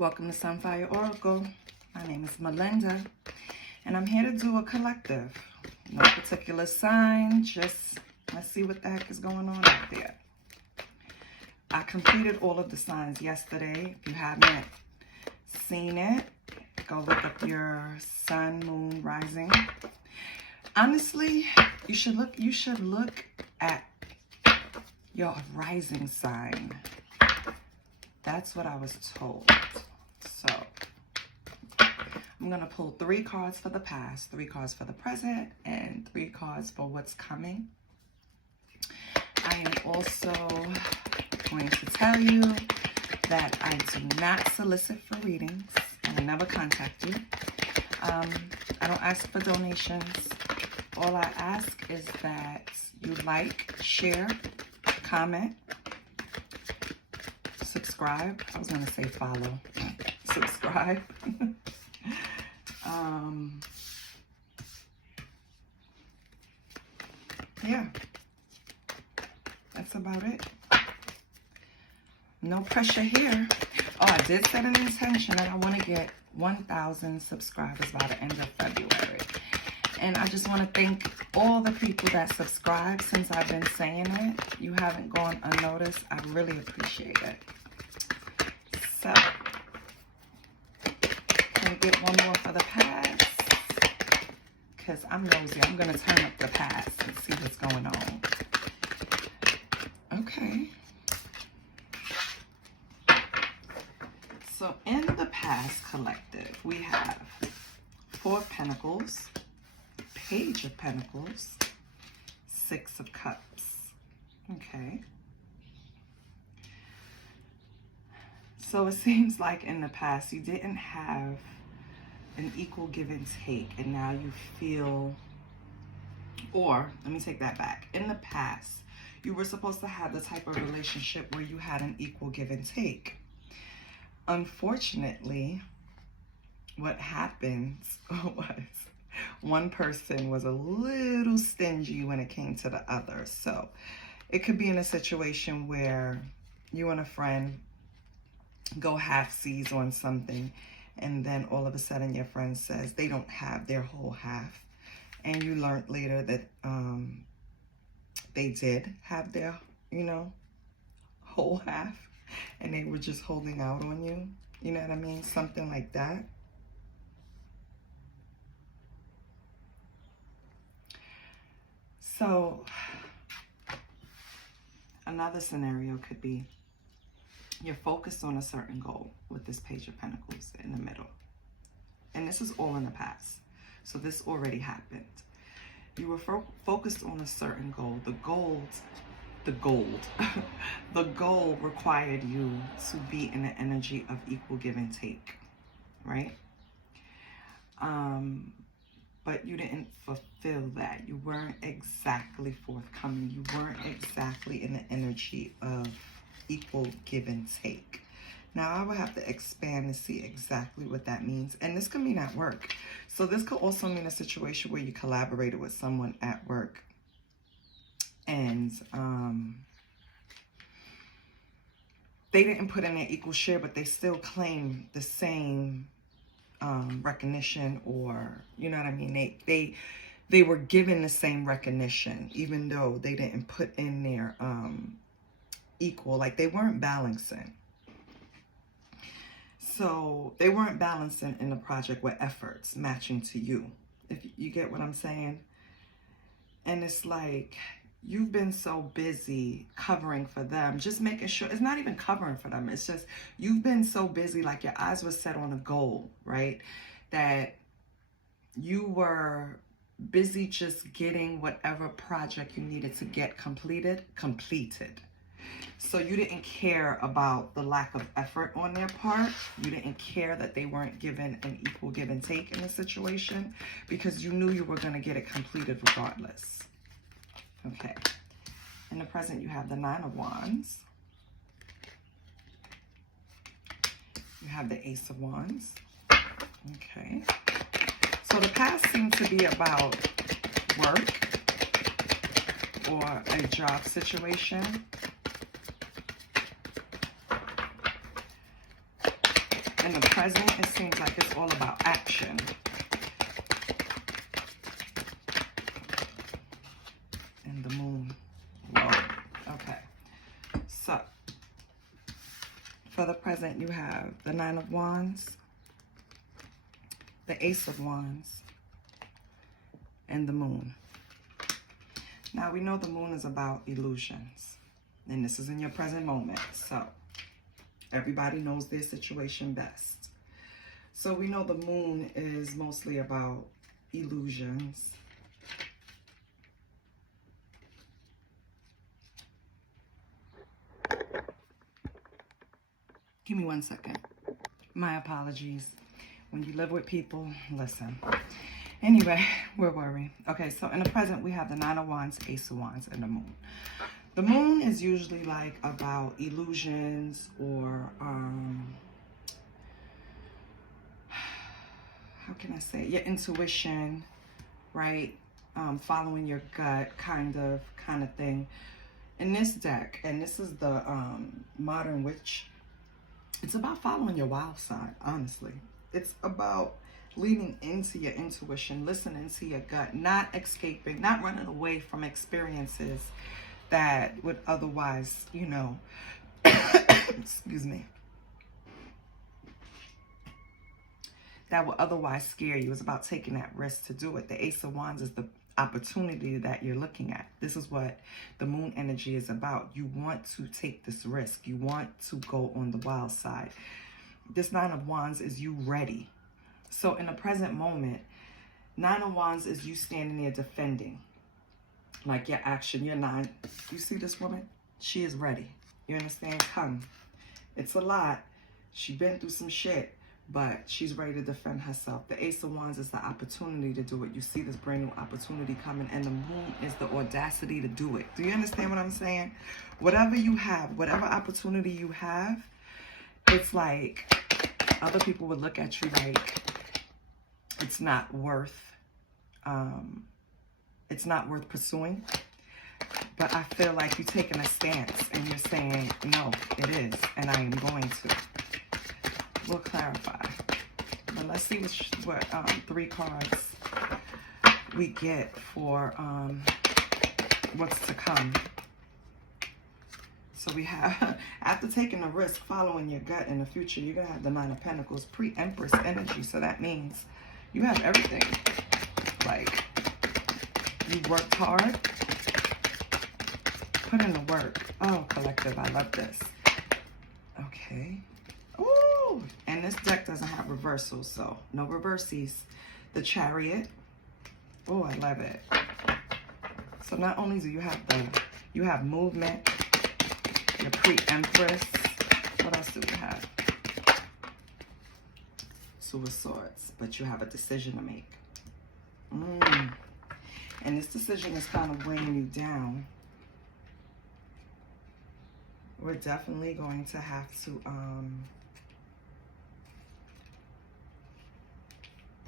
Welcome to Sunfire Oracle. My name is Melinda, and I'm here to do a collective. No particular sign, just let's see what the heck is going on out there. I completed all of the signs yesterday. If you haven't seen it, go look up your sun, moon, rising. Honestly, you should look at your rising sign. That's what I was told. So I'm going to pull 3 cards for the past, 3 cards for the present, and 3 cards for what's coming. I am also going to tell you that I do not solicit for readings. I will never contact you. I don't ask for donations. All I ask is that you like, share, comment, subscribe. I was going to say follow. Subscribe. Yeah. That's about it. No pressure here. Oh, I did set an intention that I want to get 1,000 subscribers by the end of February. And I just want to thank all the people that subscribe since I've been saying it. You haven't gone unnoticed. I really appreciate it. So, can we get one more for the past? Because I'm nosy. I'm going to turn up the past and see what's going on. Okay. So, in the past collective, we have 4 of Pentacles, Page of Pentacles, 6 of Cups. Okay. So it seems like in the past you didn't have an equal give and take, and now you feel, or let me take that back. In the past, you were supposed to have the type of relationship where you had an equal give and take. Unfortunately, what happens was one person was a little stingy when it came to the other. So it could be in a situation where you and a friend go half-seas on something, and then all of a sudden your friend says they don't have their whole half, and you learned later that they did have their, whole half, and they were just holding out on you. You know what I mean? Something like that. So another scenario could be you're focused on a certain goal with this Page of Pentacles in the middle. And this is all in the past. So this already happened. You were focused on a certain goal. The goal required you to be in the energy of equal give and take, right? But you didn't fulfill that. You weren't exactly forthcoming. You weren't exactly in the energy of equal give and take. Now I will have to expand to see exactly what that means. And this could mean at work. So this could also mean a situation where you collaborated with someone at work, and they didn't put in their equal share, but they still claim the same recognition, or you know what I mean, they were given the same recognition even though they didn't put in their equal, like they weren't balancing. So they weren't balancing in the project with efforts matching to you, if you get what I'm saying. And it's like you've been so busy covering for them, just making sure, it's not even covering for them, it's just you've been so busy, like your eyes were set on a goal, right? That you were busy just getting whatever project you needed to get completed. So you didn't care about the lack of effort on their part. You didn't care that they weren't given an equal give and take in the situation, because you knew you were going to get it completed regardless. Okay. In the present, you have the 9 of Wands. You have the Ace of Wands. Okay. So the past seems to be about work or a job situation. In the present, it seems like it's all about action. And the moon. Whoa. Okay. So, for the present, you have the Nine of Wands, the Ace of Wands, and the moon. Now, we know the moon is about illusions. And this is in your present moment. So, everybody knows their situation best. So we know the moon is mostly about illusions. Give me 1 second. My apologies. When you live with people, listen. Anyway, we're worried. Okay, so in the present, we have the Nine of Wands, Ace of Wands, and the moon. The moon is usually like about illusions or, how can I say, your intuition, right? Following your gut kind of thing. In this deck, and this is the Modern Witch, it's about following your wild side, honestly. It's about leaning into your intuition, listening to your gut, not escaping, not running away from experiences that would otherwise, you know, excuse me, that would otherwise scare you. It's about taking that risk to do it. The Ace of Wands is the opportunity that you're looking at. This is what the moon energy is about. You want to take this risk. You want to go on the wild side. This Nine of Wands is you ready. So in the present moment, Nine of Wands is you standing there defending. Like your action, your nine. You see this woman? She is ready. You understand? Come. It's a lot. She's been through some shit, but she's ready to defend herself. The Ace of Wands is the opportunity to do it. You see this brand new opportunity coming, and the moon is the audacity to do it. Do you understand what I'm saying? Whatever you have, whatever opportunity you have, it's like other people would look at you like it's not worth pursuing. But I feel like you're taking a stance and you're saying, no, it is, and I am going to. We'll clarify. But let's see what 3 cards we get for what's to come. So we have, after taking a risk, following your gut in the future, you're going to have the Nine of Pentacles, pre-Empress energy. So that means you have everything. Like, you worked hard, put in the work. Oh, collective, I love this. Okay. Ooh, and this deck doesn't have reversals, so no reversies. The Chariot. Oh, I love it. So not only do you have movement, your pre-Empress. What else do we have? Two of Swords, but you have a decision to make. And this decision is kind of weighing you down. We're definitely going to have to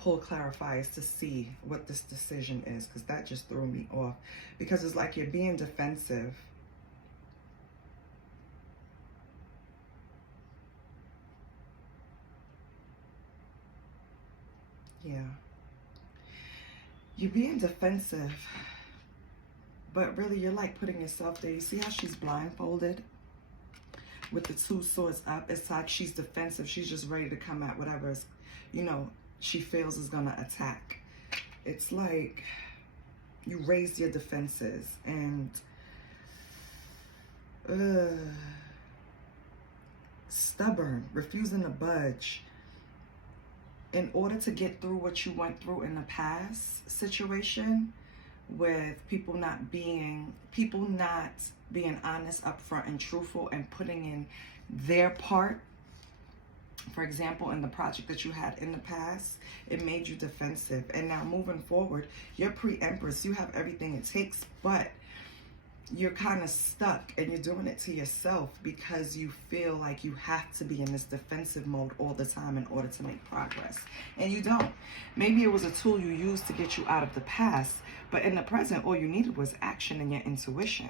pull clarifiers to see what this decision is, because that just threw me off. Because it's like you're being defensive. Yeah. You're being defensive, but really you're like putting yourself there. You see how she's blindfolded with the 2 swords up? It's like she's defensive. She's just ready to come at whatever is, you know, she feels is going to attack. It's like you raised your defenses and stubborn, refusing to budge. In order to get through what you went through in the past situation with people not being honest, upfront, and truthful and putting in their part. For example, in the project that you had in the past, it made you defensive. And now moving forward, you're pre-Empress. You have everything it takes, but you're kind of stuck and you're doing it to yourself because you feel like you have to be in this defensive mode all the time in order to make progress. And you don't. Maybe it was a tool you used to get you out of the past, but in the present, all you needed was action and your intuition.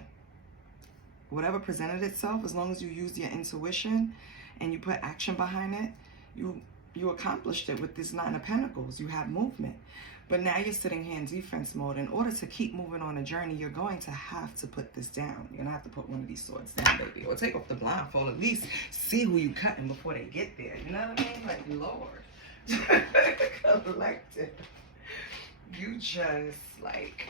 Whatever presented itself, as long as you used your intuition and you put action behind it, you accomplished it with this Nine of Pentacles. You have movement. But now you're sitting here in defense mode. In order to keep moving on a journey, you're going to have to put this down. You're going to have to put one of these swords down, baby. Or take off the blindfold. At least see who you cutting before they get there. You know what I mean? Like, Lord. Collective. You just, like...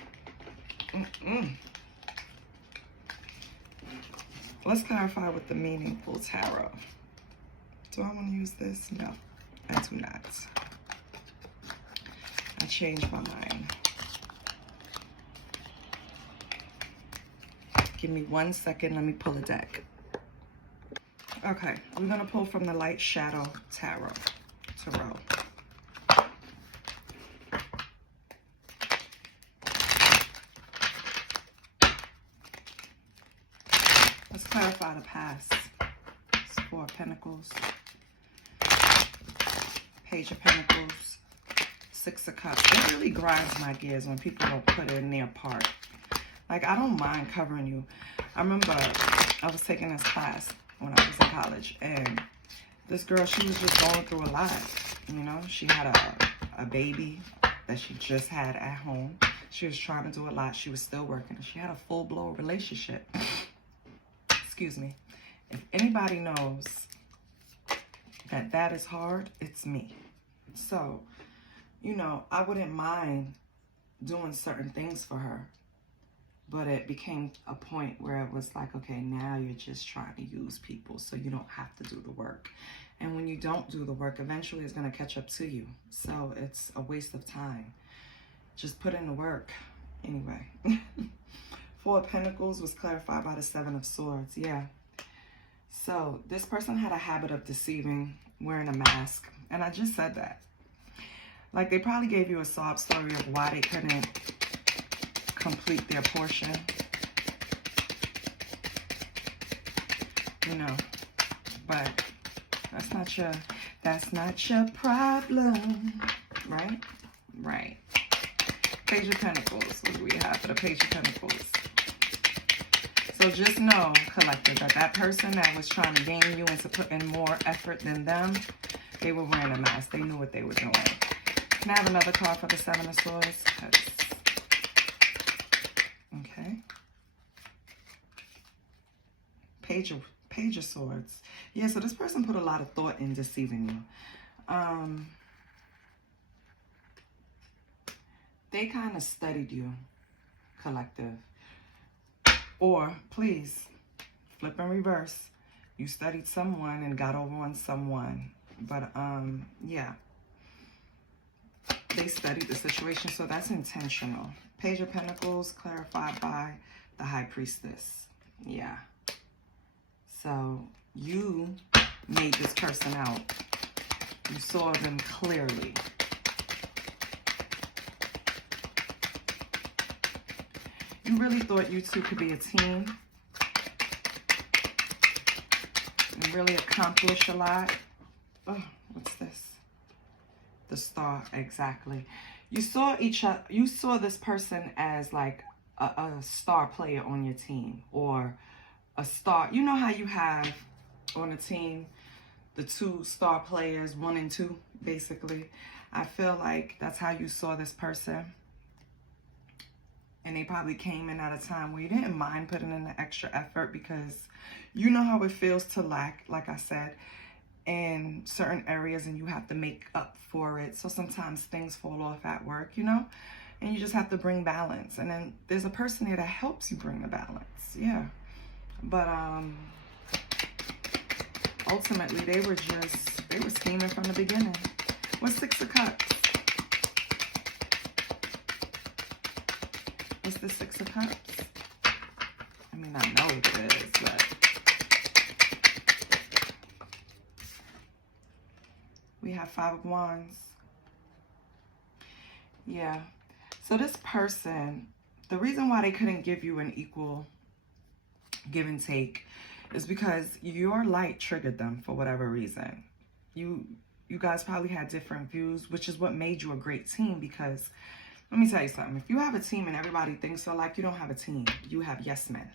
Let's clarify with the meaningful tarot. Do I want to use this? No, I do not. I changed my mind. Give me 1 second. Let me pull a deck. Okay, we're going to pull from the Light Shadow Tarot. Let's clarify the past. It's Four of Pentacles. Page of Pentacles. Six of Cups. It really grinds my gears when people don't put in their part. Like, I don't mind covering you. I remember I was taking this class when I was in college, and this girl, she was just going through a lot. You know, she had a baby that she just had at home. She was trying to do a lot. She was still working. She had a full-blown relationship. Excuse me. If anybody knows that is hard, it's me. So, you know, I wouldn't mind doing certain things for her. But it became a point where it was like, okay, now you're just trying to use people so you don't have to do the work. And when you don't do the work, eventually it's going to catch up to you. So it's a waste of time. Just put in the work. Anyway. Four of Pentacles was clarified by the Seven of Swords. Yeah. So this person had a habit of deceiving, wearing a mask. And I just said that. Like, they probably gave you a sob story of why they couldn't complete their portion. You know. But that's not your problem. Right? Right. Page of Pentacles. What do we have for the Page of Pentacles? So just know, collective, that person that was trying to game you into putting more effort than them, they were wearing a mask. They knew what they were doing. Can I have another card for the Seven of Swords? Okay. Page of Swords. Yeah, so this person put a lot of thought in deceiving you. They kind of studied you, collective. Or, please, flip and reverse. You studied someone and got over on someone. But, yeah. They studied the situation, so that's intentional. Page of Pentacles, clarified by the High Priestess. Yeah. So, you made this person out. You saw them clearly. You really thought you two could be a team and really accomplish a lot. Oh, what's this? The Star, exactly. You saw you saw this person as like a star player on your team, or a star. You know how you have on a team the two star players, 1 and 2, basically. I feel like that's how you saw this person. And they probably came in at a time where you didn't mind putting in the extra effort, because you know how it feels to lack, like I said, in certain areas, and you have to make up for it. So sometimes things fall off at work, you know, and you just have to bring balance. And then there's a person there that helps you bring the balance. Yeah. But ultimately they were scheming from the beginning. What's Six of Cups? What's the Six of Cups? I mean, I know what it is, but we have Five of Wands. Yeah. So this person, the reason why they couldn't give you an equal give and take is because your light triggered them for whatever reason. You guys probably had different views, which is what made you a great team. Because let me tell you something. If you have a team and everybody thinks so, like, you don't have a team. You have yes men.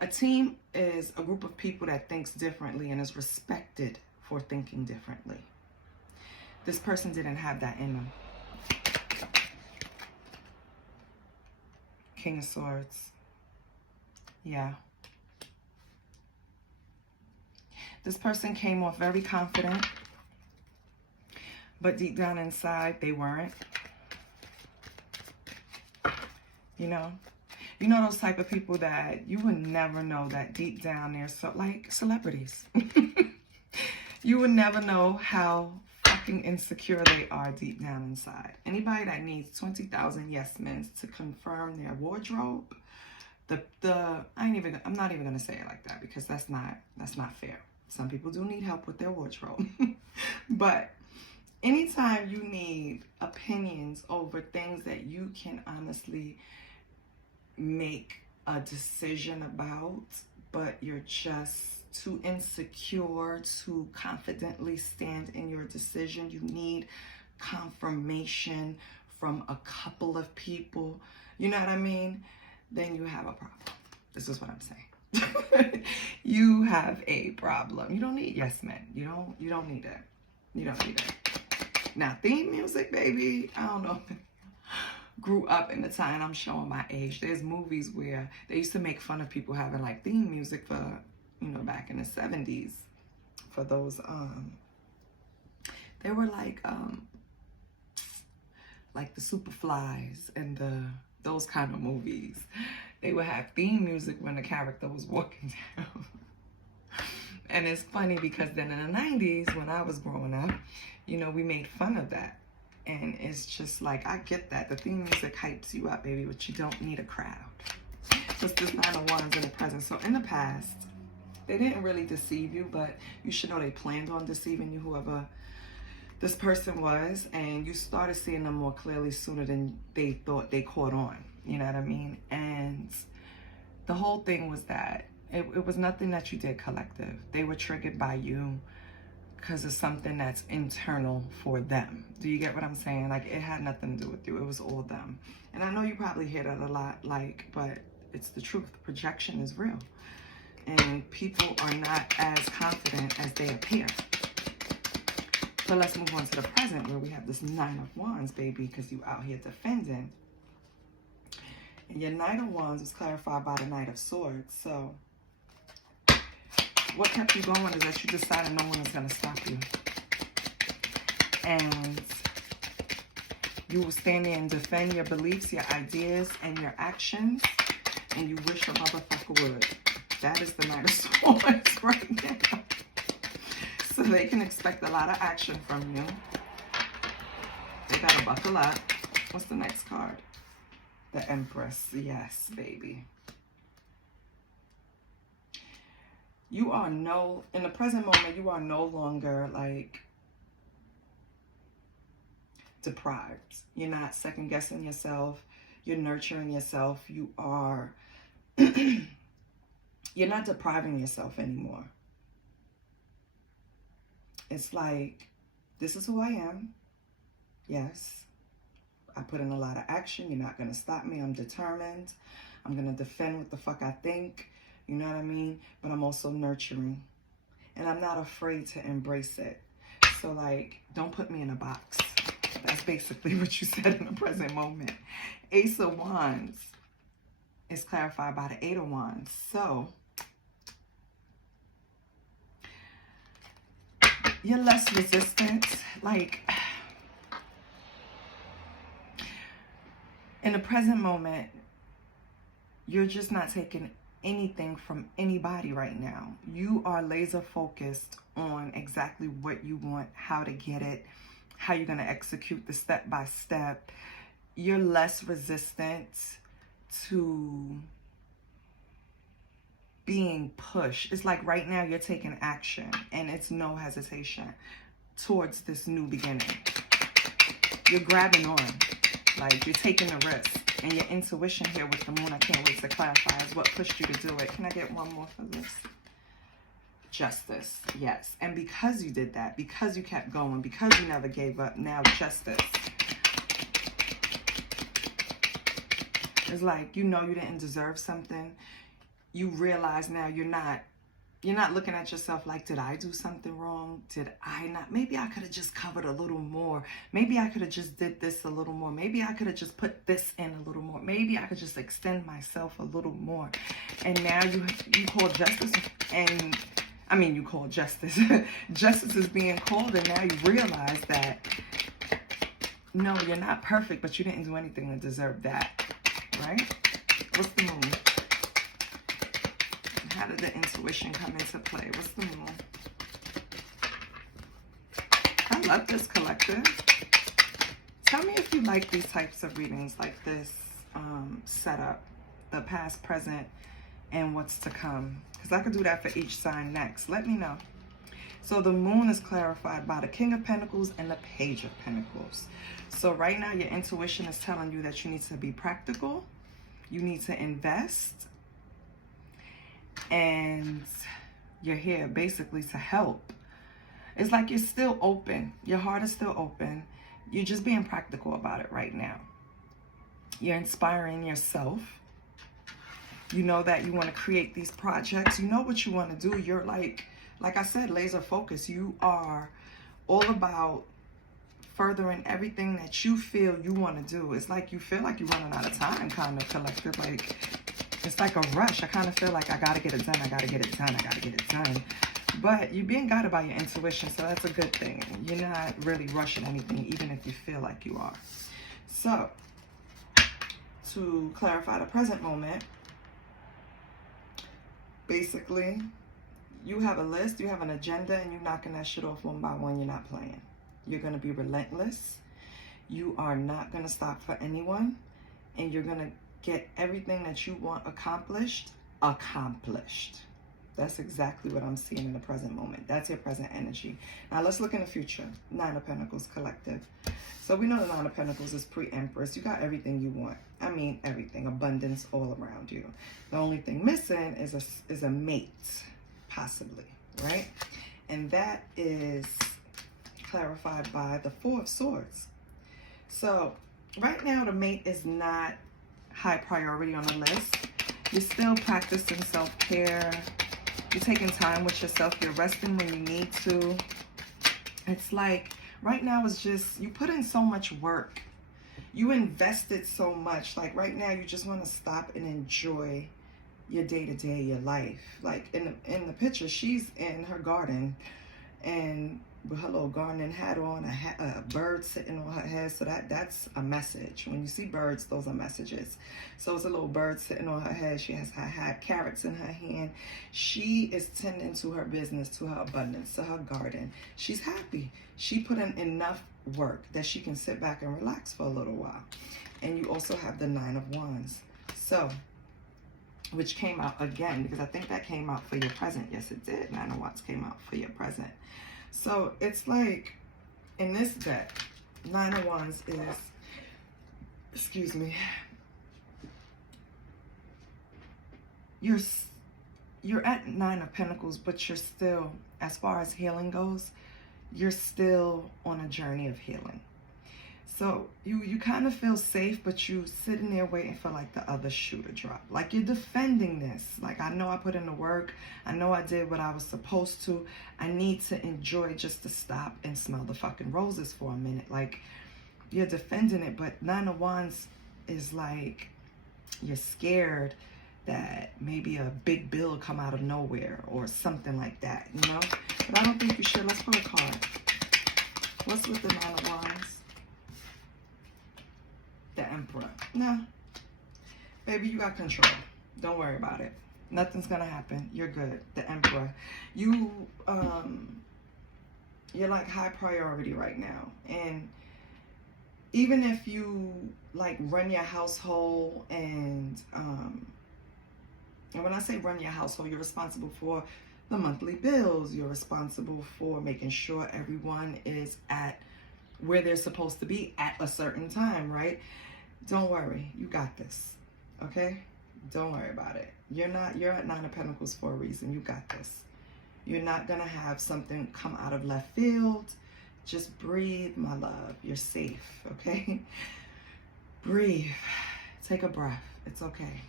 A team is a group of people that thinks differently and is respected for thinking differently. This person didn't have that in them. King of Swords. Yeah. This person came off very confident, but deep down inside, they weren't. You know those type of people that you would never know that deep down they're so like celebrities. You would never know how fucking insecure they are deep down inside. Anybody that needs 20,000 yes men to confirm their wardrobe, I'm not even gonna say it like that, because that's not fair. Some people do need help with their wardrobe. But anytime you need opinions over things that you can honestly make a decision about, but you're just too insecure to confidently stand in your decision, you need confirmation from a couple of people, you know what I mean? Then you have a problem. This is what I'm saying. You have a problem. You don't need yes men. You don't need it. You don't need it. Now, theme music, baby, I don't know. Grew up in the time, I'm showing my age. There's movies where they used to make fun of people having like theme music for, back in the 70s. For those, they were like the Superflies and those kind of movies. They would have theme music when the character was walking down. And it's funny because then in the 90s, when I was growing up, we made fun of that. And it's just like, I get that. The theme music hypes you up, baby, but you don't need a crowd. Just this Nine of Wands in the present. So in the past, they didn't really deceive you, but you should know they planned on deceiving you, whoever this person was. And you started seeing them more clearly sooner than they thought they caught on. You know what I mean? And the whole thing was that it was nothing that you did collective. They were triggered by you because of something that's internal for them. Do you get what I'm saying? Like, it had nothing to do with you. It was all them. And I know you probably hear that a lot, but it's the truth. The projection is real. And people are not as confident as they appear. So let's move on to the present, where we have this Nine of Wands, baby, because you out here defending. And your Knight of Wands is clarified by the Knight of Swords. So what kept you going is that you decided no one is going to stop you. And you will stand there and defend your beliefs, your ideas, and your actions. And you wish a motherfucker would. That is the Knight of Swords right now. So they can expect a lot of action from you. They better buckle up. What's the next card? The Empress. Yes, baby. You are in the present moment, you are no longer like deprived. You're not second guessing yourself. You're nurturing yourself. You are, you're not depriving yourself anymore. It's like, this is who I am. Yes. I put in a lot of action. You're not going to stop me. I'm determined. I'm going to defend what the fuck I think. You know what I mean? But I'm also nurturing. And I'm not afraid to embrace it. So, like, don't put me in a box. That's basically what you said in the present moment. Ace of Wands is clarified by the Eight of Wands. So, you're less resistant. Like, in the present moment, you're just not taking anything from anybody right now. You are laser focused on exactly what you want, how to get it, how you're going to execute the step by step. You're less resistant to being pushed. It's like right now you're taking action and it's no hesitation towards this new beginning. You're grabbing on, like you're taking a risk. And your intuition here with the moon, I can't wait to clarify, is what pushed you to do it. Can I get one more for this? Justice, yes. And because you did that, because you kept going, because you never gave up, now justice. It's like, you know you didn't deserve something. You realize now you're not you're not looking at yourself like, did I do something wrong? Did I not? Maybe I could have just covered a little more. Maybe I could have just did this a little more. Maybe I could have just put this in a little more. Maybe I could just extend myself a little more. And now you call justice, and I mean, you call justice. Justice is being called, and now you realize that, no, you're not perfect, but you didn't do anything to deserve that, right? What's the moon? How did the intuition come into play? What's the moon? I love this, collective. Tell me if you like these types of readings, like this setup, the past, present, and what's to come. Because I could do that for each sign next. Let me know. So the moon is clarified by the King of Pentacles and the Page of Pentacles. So right now your intuition is telling you that you need to be practical. You need to invest. And you're here basically to help. It's like you're still open. Your heart is still open. You're just being practical about it right now. You're inspiring yourself. You know that you want to create these projects. You know what you want to do. You're like I said, laser focus. You are all about furthering everything that you feel you want to do. It's like you feel like you're running out of time, kind of, collective. Like, it's like a rush. I kind of feel like I got to get it done. I got to get it done. I got to get it done. But you're being guided by your intuition, so that's a good thing. You're not really rushing anything, even if you feel like you are. So, to clarify the present moment, basically, you have a list, you have an agenda, and you're knocking that shit off one by one. You're not playing. You're going to be relentless. You are not going to stop for anyone. And you're going to get everything that you want accomplished. That's exactly what I'm seeing in the present moment. That's your present energy. Now let's look in the future. Nine of Pentacles, collective. So we know the Nine of Pentacles is pre-Empress. You got everything you want. I mean, everything. Abundance all around you. The only thing missing is a mate, possibly, right? And that is clarified by the Four of Swords. So right now the mate is not high priority on the list. You're still practicing self-care. You're taking time with yourself. You're resting when you need to. It's like right now it's just, you put in so much work. You invested so much. Like right now you just want to stop and enjoy your day-to-day, your life. Like in the picture, she's in her garden and with her little gardening hat on, a bird sitting on her head. So that's a message. When you see birds, those are messages. So it's a little bird sitting on her head. She has her hat, carrots in her hand. She is tending to her business, to her abundance, to her garden. She's happy. She put in enough work that she can sit back and relax for a little while. And you also have the Nine of Wands. So, which came out again, because I think that came out for your present. Yes, it did. Nine of Wands came out for your present. So it's like in this deck, Nine of Wands is, excuse me, you're at Nine of Pentacles, but you're still, as far as healing goes, you're still on a journey of healing. So you kind of feel safe, but you sitting there waiting for like the other shoe to drop. Like you're defending this. Like, I know I put in the work. I know I did what I was supposed to. I need to enjoy just to stop and smell the fucking roses for a minute. Like, you're defending it, but Nine of Wands is like you're scared that maybe a big bill will come out of nowhere or something like that, you know? But I don't think you should. Let's pull a card. What's with the Nine of Wands? The Emperor. No. Baby, you got control. Don't worry about it. Nothing's gonna happen. You're good. The Emperor. You're like high priority right now. And even if you like run your household and when I say run your household, you're responsible for the monthly bills. You're responsible for making sure everyone is at where they're supposed to be at a certain time, right? Don't worry, you got this, okay? Don't worry about it. You're at Nine of Pentacles for a reason. You got this. You're not gonna have something come out of left field. Just breathe, my love. You're safe, okay? Breathe. Take a breath. It's okay.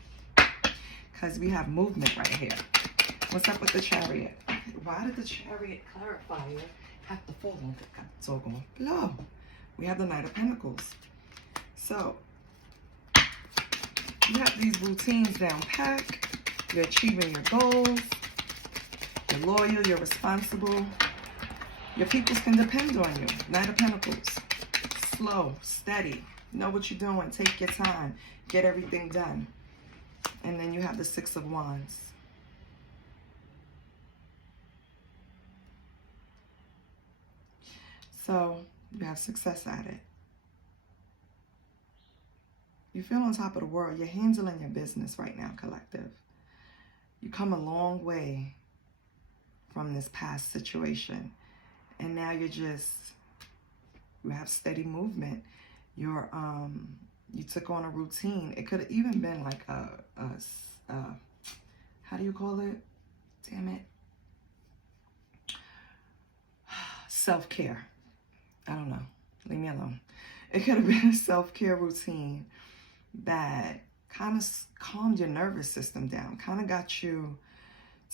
Because we have movement right here. What's up with the Chariot? Why did the Chariot clarifier have to fall on the on low? We have the Knight of Pentacles. So, you have these routines down pat. You're achieving your goals. You're loyal. You're responsible. Your peoples can depend on you. Knight of Pentacles. Slow, steady. Know what you're doing. Take your time. Get everything done. And then you have the Six of Wands. So, you have success at it. You feel on top of the world. You're handling your business right now, collective. You come a long way from this past situation. And now you have steady movement. You took on a routine. It could have even been like how do you call it? Damn it. Self-care. I don't know. Leave me alone. It could have been a self-care routine that kind of calmed your nervous system down, kind of got you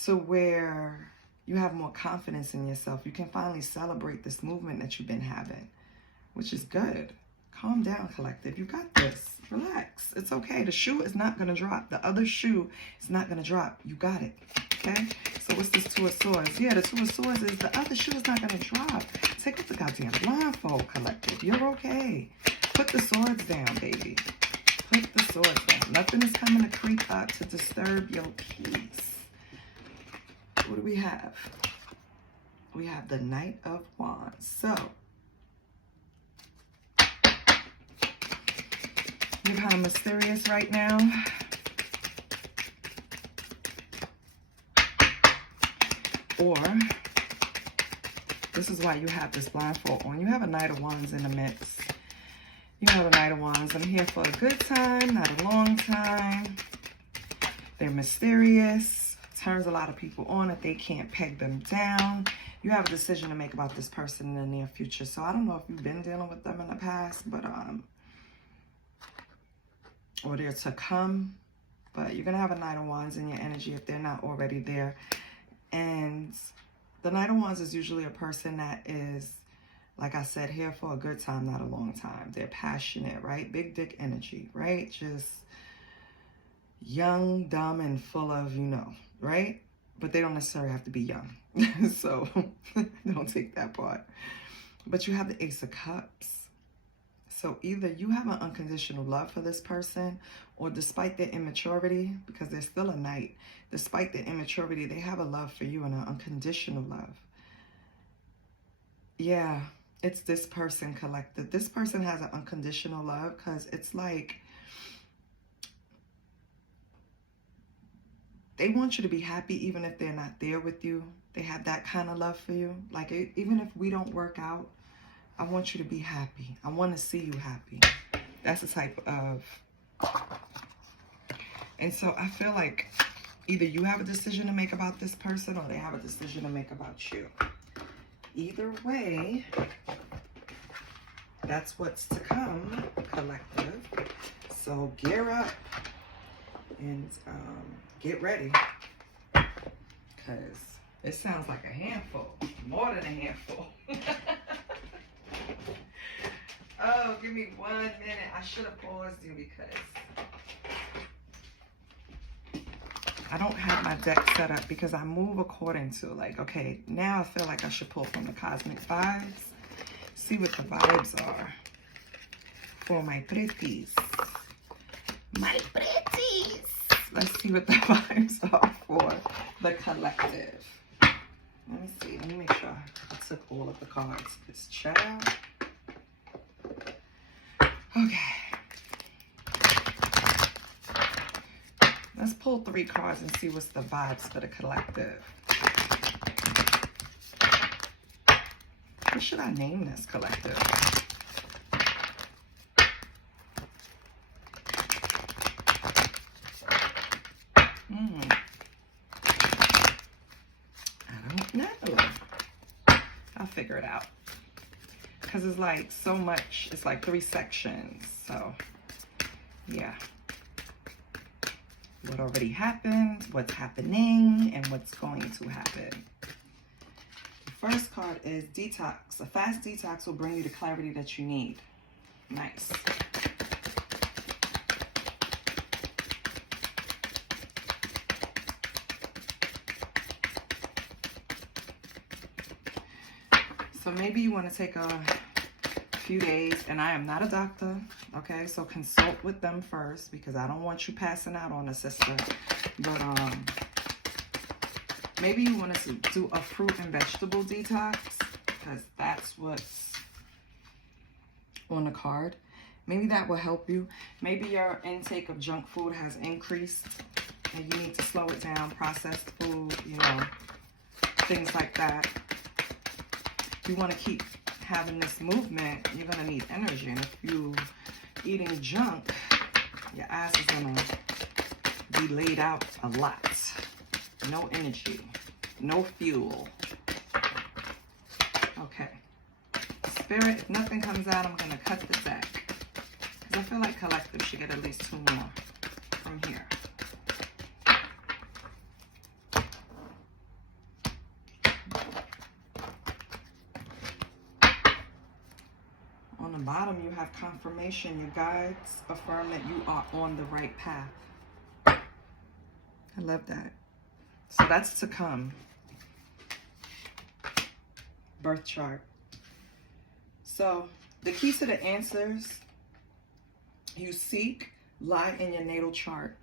to where you have more confidence in yourself. You can finally celebrate this movement that you've been having, which is good. Calm down, collective. You got this. Relax. It's okay. The shoe is not going to drop. The other shoe is not going to drop. You got it. Okay? So what's this Two of Swords? Yeah, the Two of Swords is the other shoe is not going to drop. Take off the goddamn blindfold, collective. You're okay. Put the swords down, baby. Put the swords down. Nothing is coming to creep up to disturb your peace. What do we have? We have the Knight of Wands. So, you're kind of mysterious right now. Or, this is why you have this blindfold on. You have a Knight of Wands in the mix. You have a Knight of Wands. I'm here for a good time, not a long time. They're mysterious. Turns a lot of people on if they can't peg them down. You have a decision to make about this person in the near future. So I don't know if you've been dealing with them in the past, but or they're to come. But you're gonna have a Knight of Wands in your energy if they're not already there. And the Knight of Wands is usually a person that is, like I said, here for a good time, not a long time. They're passionate, right? Big dick energy, right? Just young, dumb, and full of, right? But they don't necessarily have to be young. So don't take that part. But you have the Ace of Cups. So either you have an unconditional love for this person, or despite their immaturity, because they're still a knight, despite their immaturity, they have a love for you and an unconditional love. Yeah, it's this person, collective. This person has an unconditional love because it's like they want you to be happy even if they're not there with you. They have that kind of love for you. Like, even if we don't work out, I want you to be happy. I want to see you happy. That's the type of... And so I feel like either you have a decision to make about this person or they have a decision to make about you. Either way, that's what's to come, collective. So gear up and get ready, because it sounds like a handful, more than a handful. Oh, give me 1 minute. I should have paused you because I don't have my deck set up, because I move according to, like, okay, now I feel like I should pull from the cosmic vibes, see what the vibes are for my pretties. My pretties. Let's see what the vibes are for the collective. Let me see. Let me make sure I took all of the cards. This child. Okay. Let's pull 3 cards and see what's the vibes for the collective. What should I name this collective? I don't know. I'll figure it out. Because it's like so much. It's like 3 sections. So, yeah. what already happened, what's happening, and what's going to happen. The first card is detox. A fast detox will bring you the clarity that you need. Nice. So maybe you want to take a few days, and I am not a doctor, okay? So consult with them first, because I don't want you passing out on a sister. But maybe you want to do a fruit and vegetable detox, because that's what's on the card. Maybe that will help you. Maybe your intake of junk food has increased and you need to slow it down. Processed food, you know, things like that. If you want to keep having this movement, you're going to need energy. And if you're eating junk, your ass is going to be laid out a lot. No energy, no fuel. Okay. Spirit, if nothing comes out, I'm going to cut the deck. Because I feel like collective should get at least 2 more from here. On the bottom, you have confirmation. Your guides affirm that you are on the right path. I love that. So that's to come. Birth chart. So the key to the answers you seek lie in your natal chart.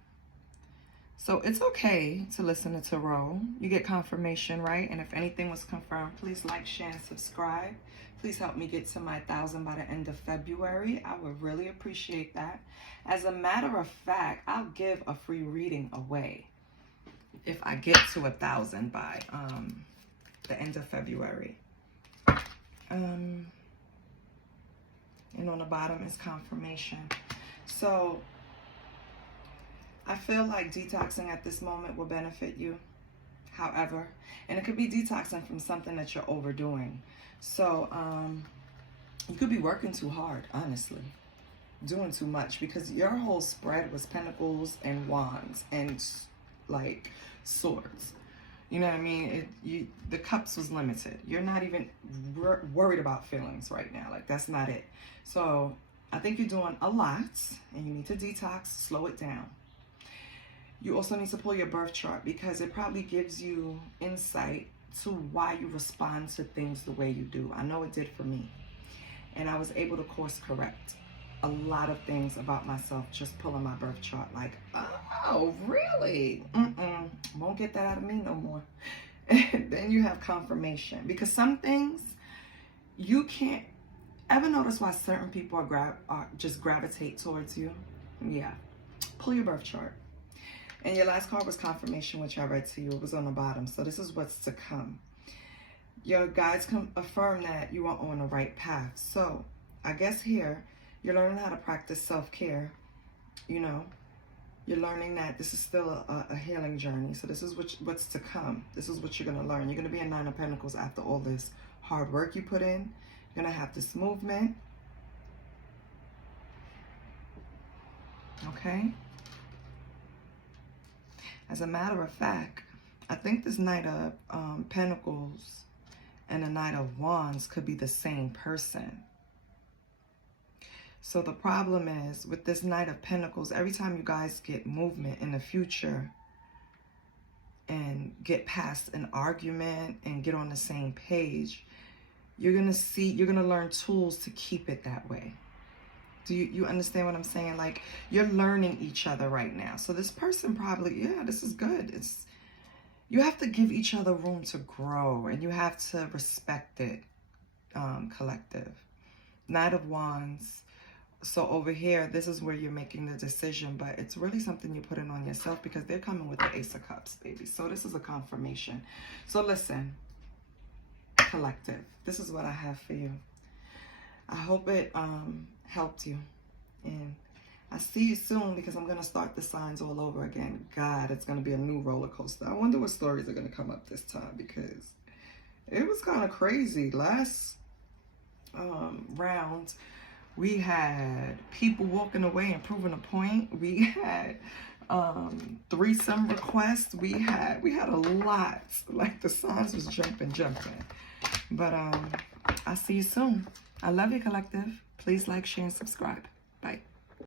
So it's okay to listen to tarot. You get confirmation, right? And if anything was confirmed, please like, share, and subscribe. Please help me get to my 1,000 by the end of February. I would really appreciate that. As a matter of fact, I'll give a free reading away if I get to 1,000 by the end of February. And on the bottom is confirmation. So I feel like detoxing at this moment will benefit you. However, and it could be detoxing from something that you're overdoing. So you could be working too hard, honestly, doing too much, because your whole spread was pentacles and wands and like swords. You know what I mean? The cups was limited. You're not even worried about feelings right now. Like, that's not it. So I think you're doing a lot, and you need to detox, slow it down. You also need to pull your birth chart, because it probably gives you insight to why you respond to things the way you do. I know it did for me. And I was able to course correct a lot of things about myself just pulling my birth chart. Like, oh, really? Won't get that out of me no more. And then you have confirmation. Because some things you can't ever notice why certain people are just gravitate towards you. Yeah. Pull your birth chart. And your last card was confirmation, which I read to you. It was on the bottom. So this is what's to come. Your guides affirm that you are on the right path. So I guess here, you're learning how to practice self-care. You know, you're learning that this is still a healing journey. So this is what's to come. This is what you're going to learn. You're going to be a 9 of Pentacles after all this hard work you put in. You're going to have this movement. Okay. As a matter of fact, I think this Knight of Pentacles and a Knight of Wands could be the same person. So the problem is, with this Knight of Pentacles, every time you guys get movement in the future and get past an argument and get on the same page, you're going to learn tools to keep it that way. Do you understand what I'm saying? Like, you're learning each other right now. So this person probably, yeah, this is good. You have to give each other room to grow, and you have to respect it, collective. Knight of Wands. So over here, this is where you're making the decision, but it's really something you're putting on yourself, because they're coming with the Ace of Cups, baby. So this is a confirmation. So listen, collective, this is what I have for you. I hope it helped you, and I see you soon, because I'm going to start the signs all over again. God, it's going to be a new roller coaster. I wonder what stories are going to come up this time, because it was kind of crazy. Last round, we had people walking away and proving a point. We had threesome requests. We had a lot. Like the signs was jumping. But I'll see you soon. I love you, collective. Please like, share, and subscribe. Bye.